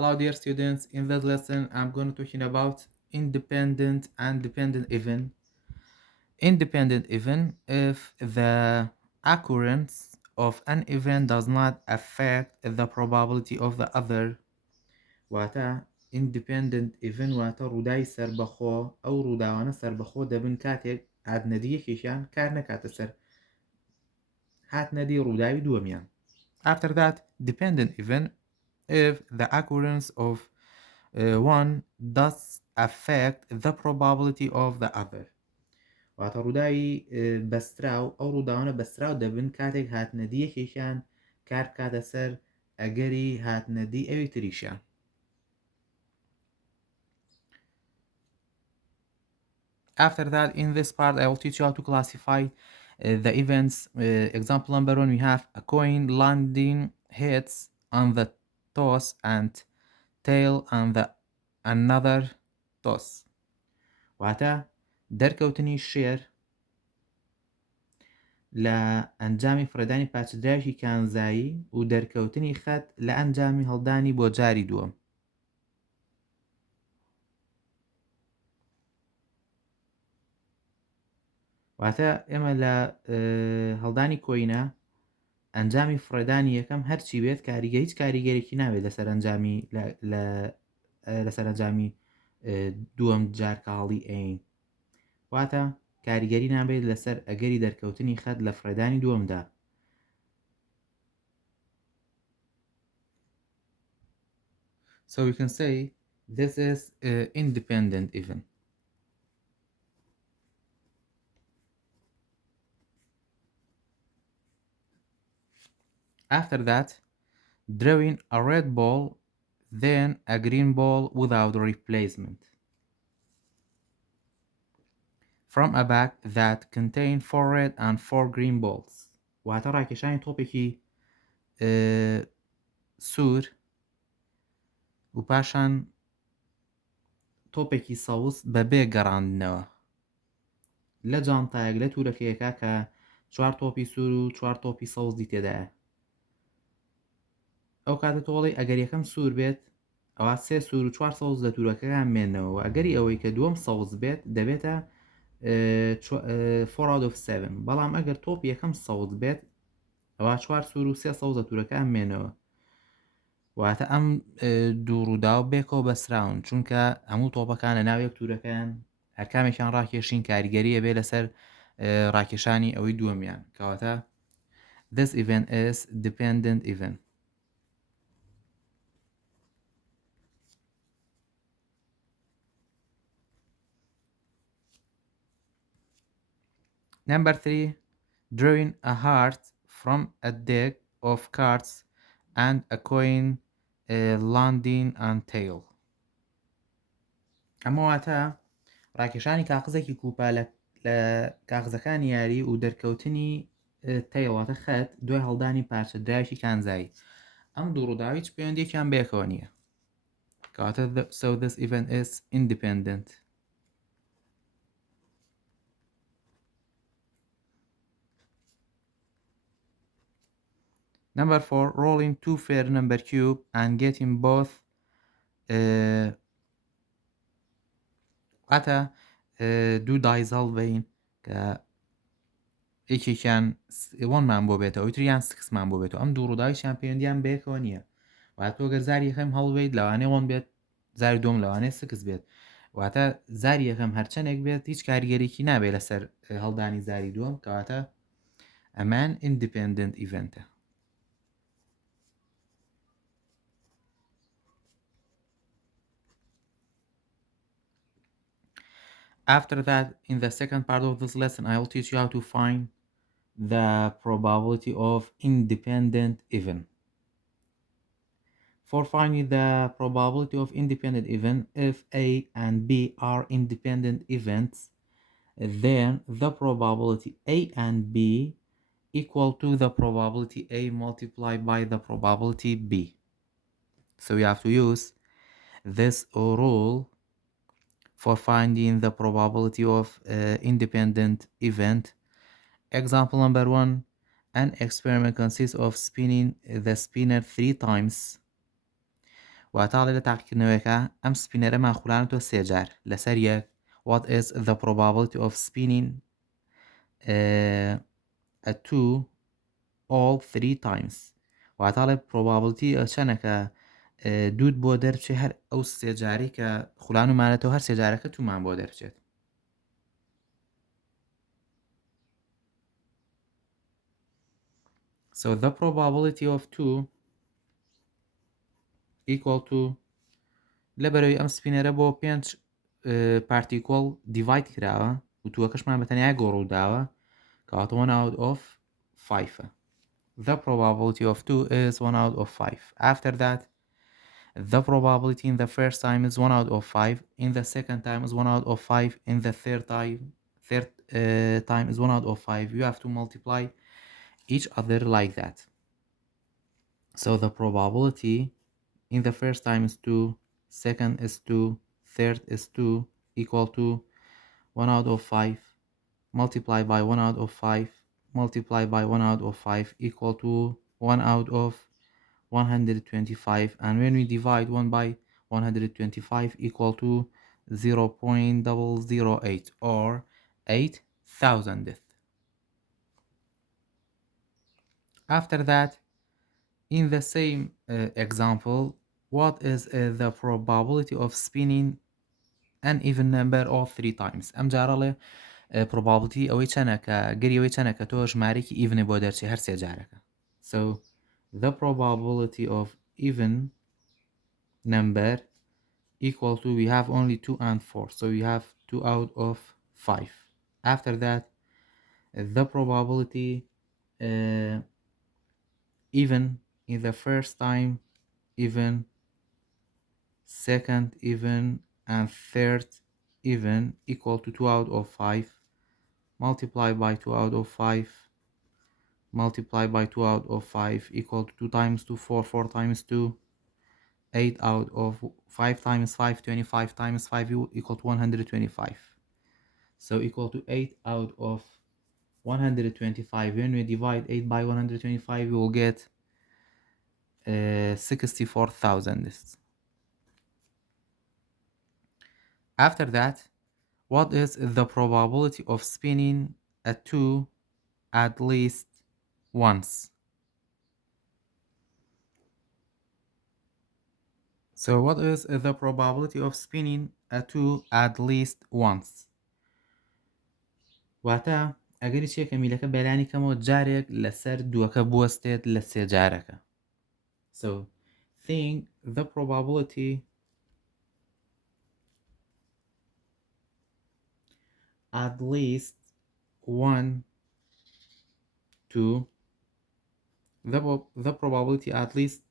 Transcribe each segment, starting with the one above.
Hello, dear students. In this lesson, I'm going to talking about independent and dependent event. Independent event if the occurrence of an event does not affect the probability of the other. واتە independent event واتە ڕووداوی سەربەخۆ ئەو ڕووداوانە سەربەخۆ دەبن کاتێک هاتنەدیەکێکیان کار نەکاتە سەر هاتنەدی ڕووداوی دووەمیان. After that, dependent event if the occurrence of one does affect the probability of the other. واتە ڕووداوی بەستراو ئەو ڕووداوانە بەستراو دەبن کاتێک هاتنەدیەکێکیان کار کاتە سەر ئەگەری هاتنەدی ئەوی تریشیان. After that, in this part, I will teach you how to classify the events. Example number one, we have a coin landing hits on the toss and tail on the another toss. واتە دەرکەوتنی شێر لە ئەنجامی فرەدانی پاچدراوی کانزایی و دەرکەوتنی خەت لە ئەنجامی هەڵدانی بۆ جاری دووەم. واتە ئێمە لە هەڵدانی کۆینە ئەنجامی فرەدانی یەکەم هەرچی بێت کاریگە هیچ کاریگەرێکی ناوێت لەسەر ئەنجامی لەسەر ئەنجامی دووەم جارکاڵی ئەین. واتە کاریگەری نابێت لەسەر ئەگەری دەرکەوتنی خەت لە فرەدانی دووەمدا. So we can say this is independent event. After that, drawing a red ball, then a green ball without replacement from a bag that contained 4 red and 4 green balls. واتە ڕاکێشانی تۆپێکی سوور و پاشان تۆپێکی سەوز بەبێ گەڕاندنەوە لە جانتایەک لە تورەکەیەکە کە 4 تۆپی سوور و 4 تۆپی سەوزی تێدایە. ئەو کاتە تۆڵی ئەگەر یەکەم سوور بێت ئەوە 3 سوور و 4 سەوز لە تورەکەیان مێنەوە. ئەگەری ئەوەی کە دووەم سەوز بێت دەبێتە 4 out of 7. بەڵام ئەگەر تۆپ یەکەم سەوز بێت ئەوە 4 سوور و 3 سەوز لە تورەکەیان مێنەوە. واتە ئەم دوو ڕووداو بێکەوە بەسراون چونکە هەموو تۆپەکان لە ناو یەک تورەکەیان هەرکامێکیان ڕاکێشین کاریگەریە بێ لەسەر ڕاکێشانی ئەوەی دووەمیان. کەواتە this event is dependent event. Number 3, drawing a heart from a deck of cards and a coin landing on tail. ئەمە واتە ڕاکێشانی کاغزێکی کوپا لە کاغزەکانی یاری و دەرکەوتنی تەیڵاتە خەت دوای هەڵدانی پارچە درایشی کانزایی. ئەم دوو ڕووداوی هیچ پەیوەندیەکیان بێکەوە نییە. کەواتە so this event is independent. Number 4, rolling 2 fair number cube and getting both واتە دوو دایز هەڵبەین کە یەکێکیان 1مان بۆ بێتەوە ئەوتریان 6مان بۆ بێتەوە. ئەم دوو ڕووداویشیان پەیوەندیان بێکەوە نییە. واتە ئەگەر زاری یەکەم هەڵبێیت لەوانەیە 1 بێت، زاری دووەم لەوانەیە 6 بێت. واتە زاری یەکەم هەرچەندێک بێت هیچ کاریگەرێکی نابێت لەسەر هەڵدانی زاری دووەم. کەواتە ئەمان independent eventە. After that, in the second part of this lesson, I will teach you how to find the probability of independent event. For finding the probability of independent event, if A and B are independent events, then the probability A and B equal to the probability A multiplied by the probability B. So we have to use this rule for finding the probability of independent event. Example number 1, an experiment consists of spinning the spinner 3 times واتاڵێ لە تاقیکردنەوەیەکە ئەم سپینەرە ماخولانەوە سێجار لەسەر یەک. What is the probability of spinning a two all three times؟ واتاڵێ probability چەنەکە دوود بۆ دەرچێ هەر ئەو سێجاری کە خولان و مانێتەوە هەر سێجارەکە تومان بۆ دەرچێت. So the probability of 2 equal to لەبەرەوەی ئەم سپینەرە بۆ 5 پارتیکۆڵ دیڤایت کراوە و تووەکەشمان بەتەنیا گۆڕووداوە کەواتە 1 out of 5. The probability of 2 is 1 out of 5. After that, the probability in the first time is 1 out of 5, in the second time is 1 out of 5, in the third time is 1 out of 5. You have to multiply each other like that. So the probability in the first time is 2, second is 2, third is 2, equal to 1 out of 5 multiplied by 1 out of 5 multiplied by 1 out of 5 equal to 1 out of 125. And when we divide 1 by 125 equal to 0.008 or 8 thousandth. After that, in the same example, what is the probability of spinning an even number of 3 times؟ ئەم جارەڵێ probability ئەوەی چەنەکە گەریەوەی چەنەکە تۆ ژمارێکی even بۆ دەرچێ هەر سێ جارەکە. So the probability of even number equal to, we have only 2 and 4, so we have 2 out of 5. After that, the probability even in the first time even, second even, and third even equal to 2 out of 5 multiplied by 2 out of 5 multiplied by 2 out of 5 equal to 2 times 2 4, 4 times 2 8 out of 5 times 5 25 times 5 equal to 125. So equal to 8 out of 125. When we divide 8 by 125 we will get 64,000. After that, what is the probability of spinning a 2 at least once? So what is the probability of spinning a 2 at least once? واتە ئەگەری چێکە میلەکە بەلانی کەمەوە جارێک لەسەر دووەکە بوەستێت لە سێ جارەکە. So think the probability at least 1 2 the probability at least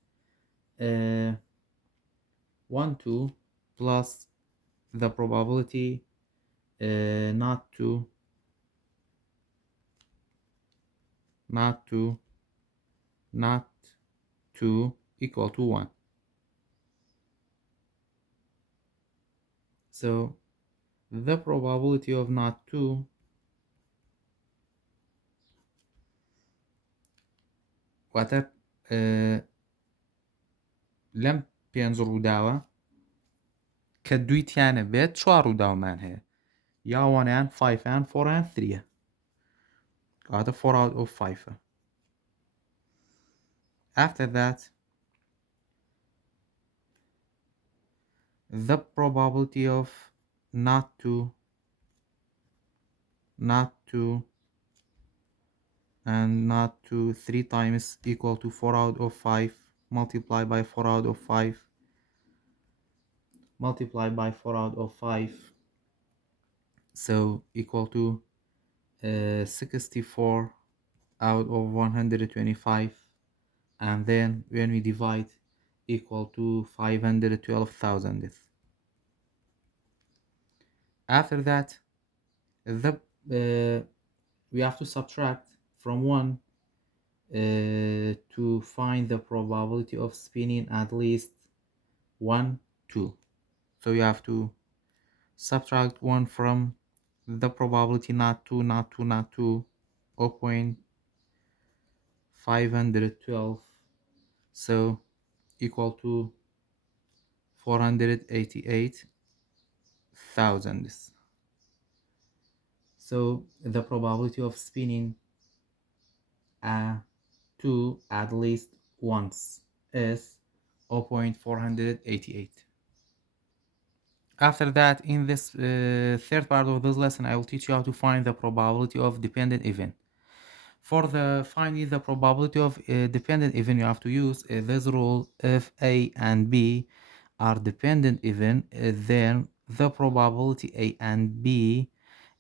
1 2 plus the probability not to equal to 1. So the probability of not 2 واتە لەم پێنج ڕووداوە کە دویتیانە بێت 4 ڕووداومان هەیە، یا 1 5 4 3 کەواتە 4 out of 5. After that, the probability of not to and not to 3 times equal to 4 out of 5 multiplied by 4 out of 5 multiplied by 4 out of 5, so equal to 64 out of 125, and then when we divide equal to 512,000. After that, we have to subtract from 1 to find the probability of spinning at least 1 2. So you have to subtract 1 from the probability not 2 0.512, so equal to 488 thousandths. So the probability of spinning a 2 at least once is 0.488. After that, in this third part of this lesson, I will teach you how to find the probability of dependent event. For the finding the probability of dependent event, you have to use this rule: if A and B are dependent event, then the probability A and B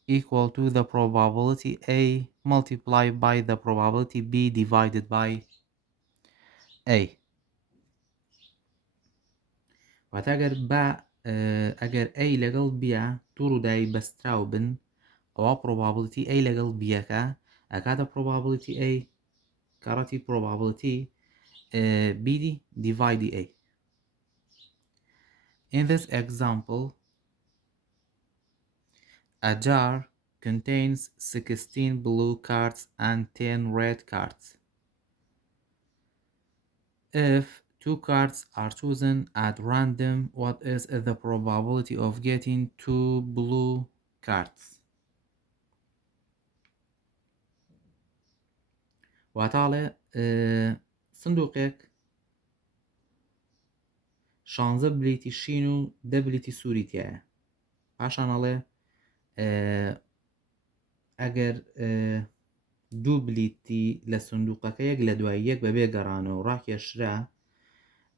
equal to the probability A multiplied by the probability B divided by A. واتە ئەگەر A لەگەڵ بیە دوو ڕووداوی بەستراو بن، ئەوە probability A لەگەڵ بیەکە ئەکاتە probability A کەڕەتی probability B divide A. In this example, a jar contains 16 blue cards and 10 red cards. If two cards are chosen at random, what is the probability of getting two blue cards? واتاڵێ سندوقێک 16 بلیتی شین و 10 بلیتی سووری تایە. پاشان ئەڵێ ئەگەر دوو بلیتی لە سندوقەکە یەک لە دوای یەک بەبێ گەڕانەوە ڕاکێشرا،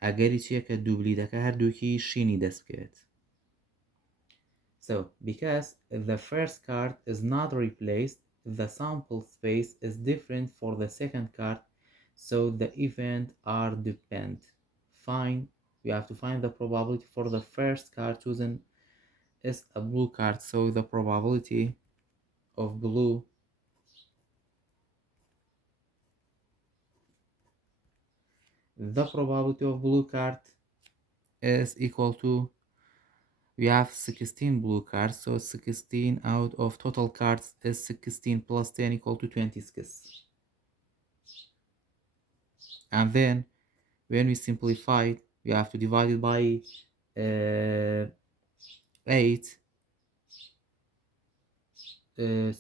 ئەگەری چیە کە دوو بلیتەکە هەردووکی شینی دەست بکەوێت. So, because the first card is not replaced, the sample space is different for the second card, so the event are depend. We have to find the probability for the first card chosen is a blue card, so the probability of blue card is equal to, we have 16 blue cards, so 16 out of total cards is 16 plus 10 equal to 26. And then when we simplify it, we have to divide it by 8.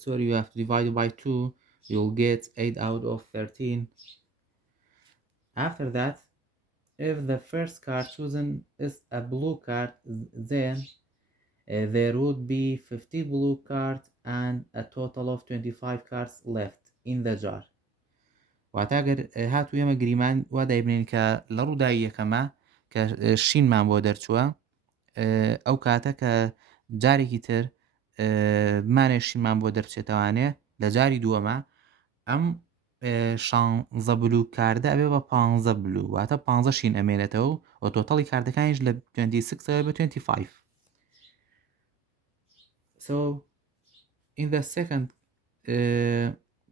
Sorry, you have to divide it by 2. You'll get 8 out of 13. After that, if the first card chosen is a blue card, then there would be 50 blue cards and a total of 25 cards left in the jar. واتە ئەگەر هاتو ئێمە گریمان وا دەیبنین کە لە ڕووداوی یەکەمە کە شینمان بۆ دەرچووە، ئەو کاتە کە جارێکی تر بمانێ شینمان بۆ دەرچێتەوانێ لە جاری دووەمە، ئەم 16 بلو کاردە ئەبێ بە 15 بلو، واتە 15 شین ئەمێنێتەوە و تۆتەڵی کاردەکانیش لە 26 بە 25. So in the second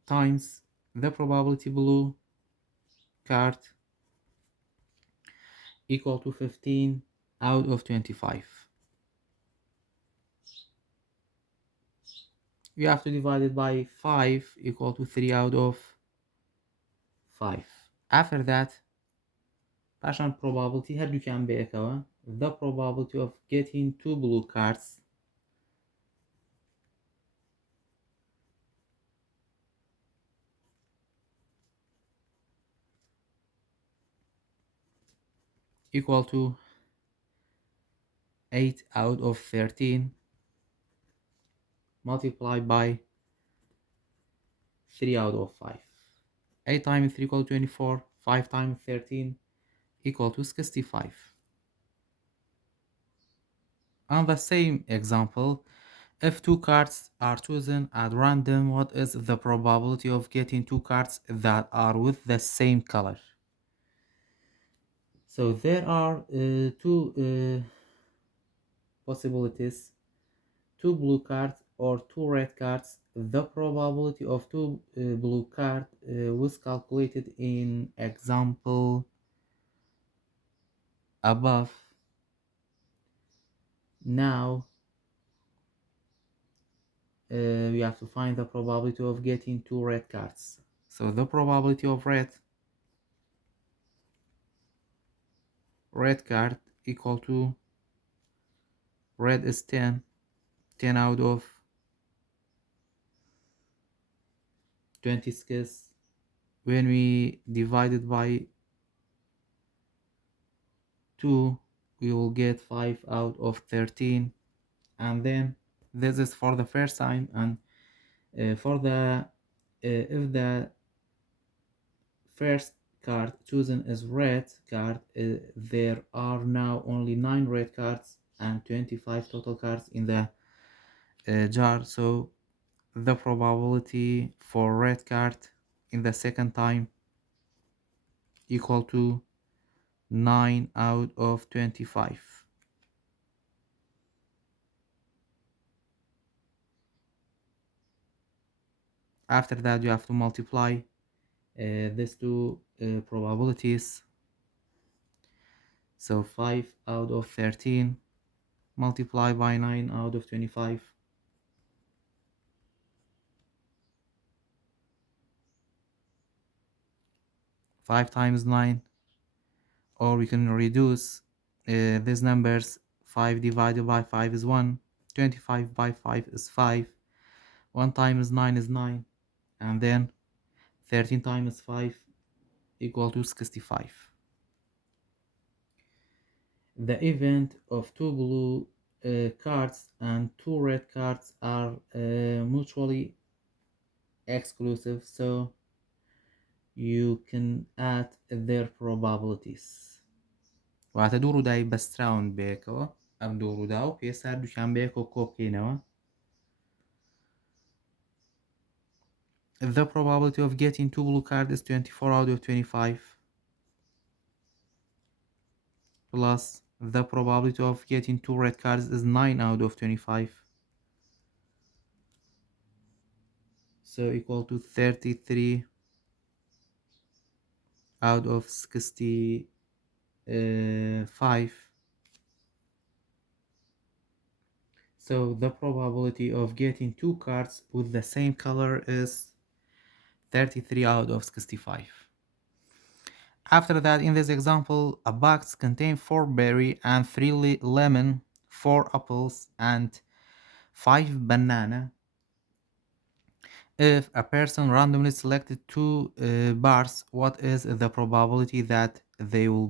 times, the probability blue card equal to 15 out of 25. We have to divide it by 5 equal to 3 out of 5. After that, پاشان probability هەردووکیان بەیەکەوە، the probability of getting two blue cards equal to 8 out of 13 multiplied by 3 out of 5. 8 times 3 equal to 24, 5 times 13 equal to 65. On the same example, if two cards are chosen at random, what is the probability of getting two cards that are with the same color? So there are two possibilities: two blue cards or two red cards. The probability of two blue cards was calculated in example above. Now we have to find the probability of getting two red cards. So the probability of red card equal to red is 10, 10 out of 26. When we divide it by 2, we will get 5 out of 13. And then this is for the first time, and for the if the first card chosen is red card, there are now only 9 red cards and 25 total cards in the jar. So the probability for red card in the second time equal to 9 out of 25. After that, you have to multiply these two probabilities. So 5 out of 13 multiply by 9 out of 25. 5 times 9, or we can reduce these numbers. 5 divided by 5 is 1, 25 by 5 is 5, 1 times 9 is 9, and then 13 times 5 equal to 65. The event of 2 blue cards and 2 red cards are mutually exclusive, so you can add their probabilities. واتە دوو ڕووداوی بەستراون بەیەکەوە، ئەم دوو ڕوودا و پێستا دووشان بەیەکەوە کۆبکەینەوە. The probability of getting 2 blue cards is 24 out of 25 plus the probability of getting 2 red cards is 9 out of 25, so equal to 33 out of 65. So the probability of getting 2 cards with the same color is 33 out of 65. After that, in this example, a box contains 4 berry and 3 lemon, 4 apples and 5 banana. If a person randomly selected 2 bars, what is the probability that they will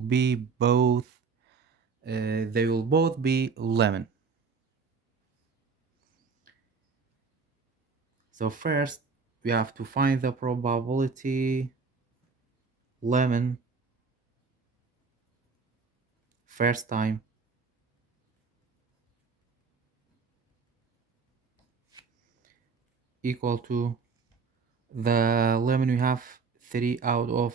both be lemon? So first we have to find the probability lemon first time equal to the lemon. We have 3 out of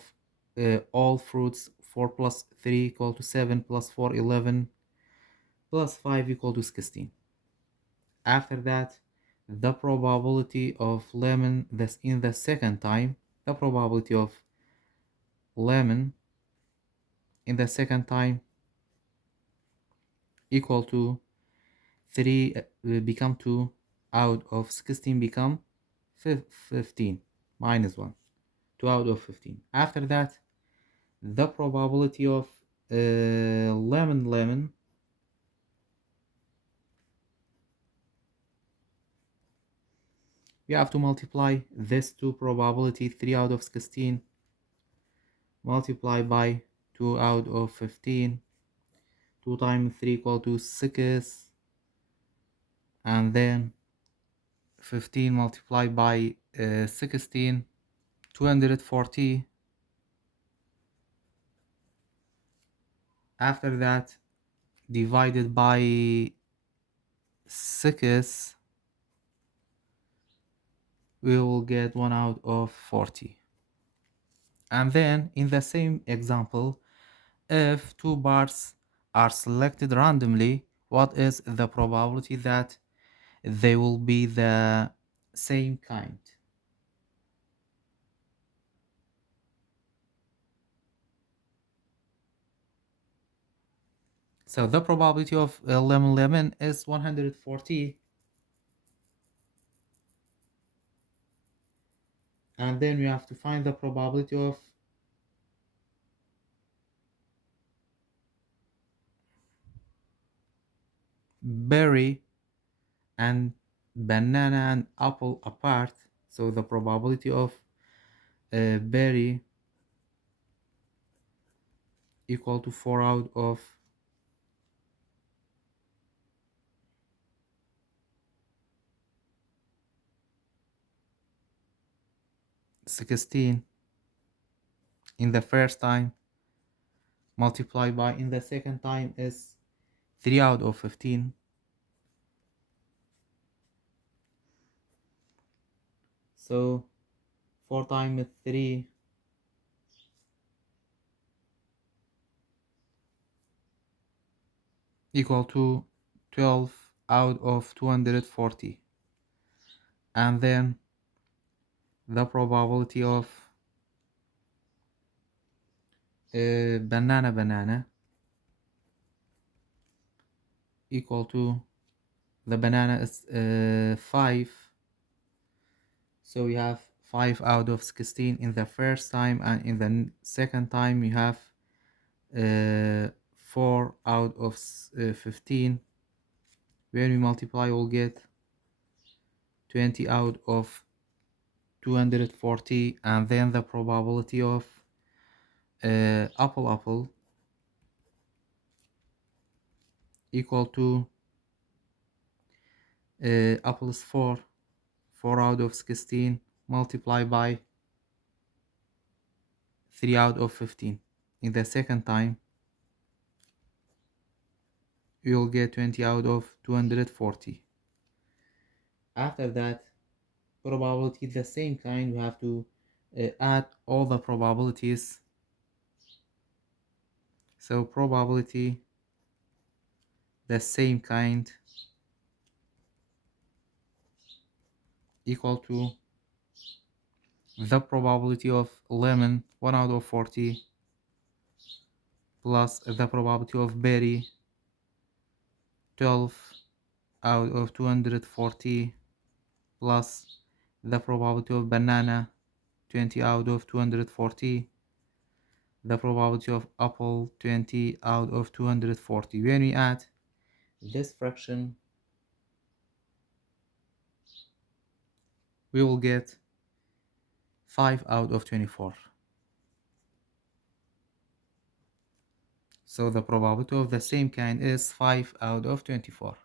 all fruits. 4 plus 3 equal to 7 plus 4 11 plus 5 equal to 16. After that, the probability of lemon that's in the second time, the probability of lemon in the second time equal to 3 become 2 out of 16 become 15 minus 1, 2 out of 15. After that, the probability of lemon we have to multiply this two probability, 3 out of 16 multiply by 2 out of 15. 2 times 3 equal to 6, and then 15 multiplied by 16, 240. After that, divided by 6, we will get 1 out of 40. And then in the same example, if 2 bars are selected randomly, what is the probability that they will be the same kind? So the probability of lemon is 140. And then we have to find the probability of berry and banana and apple apart, so the probability of berry equal to 4 out of 16 in the first time, multiplied by in the second time is 3 out of 15. So 4 times 3 equal to 12 out of 240. And then the probability of banana equal to, the banana is 5, so we have 5 out of 16 in the first time, and in the second time you have 4 out of 15. When we multiply we'll get 20 out of 240. And then the probability of apple equal to apple is 4 out of 16 multiplied by 3 out of 15. In the second time you'll get 20 out of 240. After that, probability the same kind, we have to add all the probabilities. So probability the same kind equal to the probability of lemon 1 out of 40 plus the probability of berry 12 out of 240 plus the probability of banana 20 out of 240, the probability of apple 20 out of 240. When we add this fraction we will get 5 out of 24. So the probability of the same kind is 5 out of 24.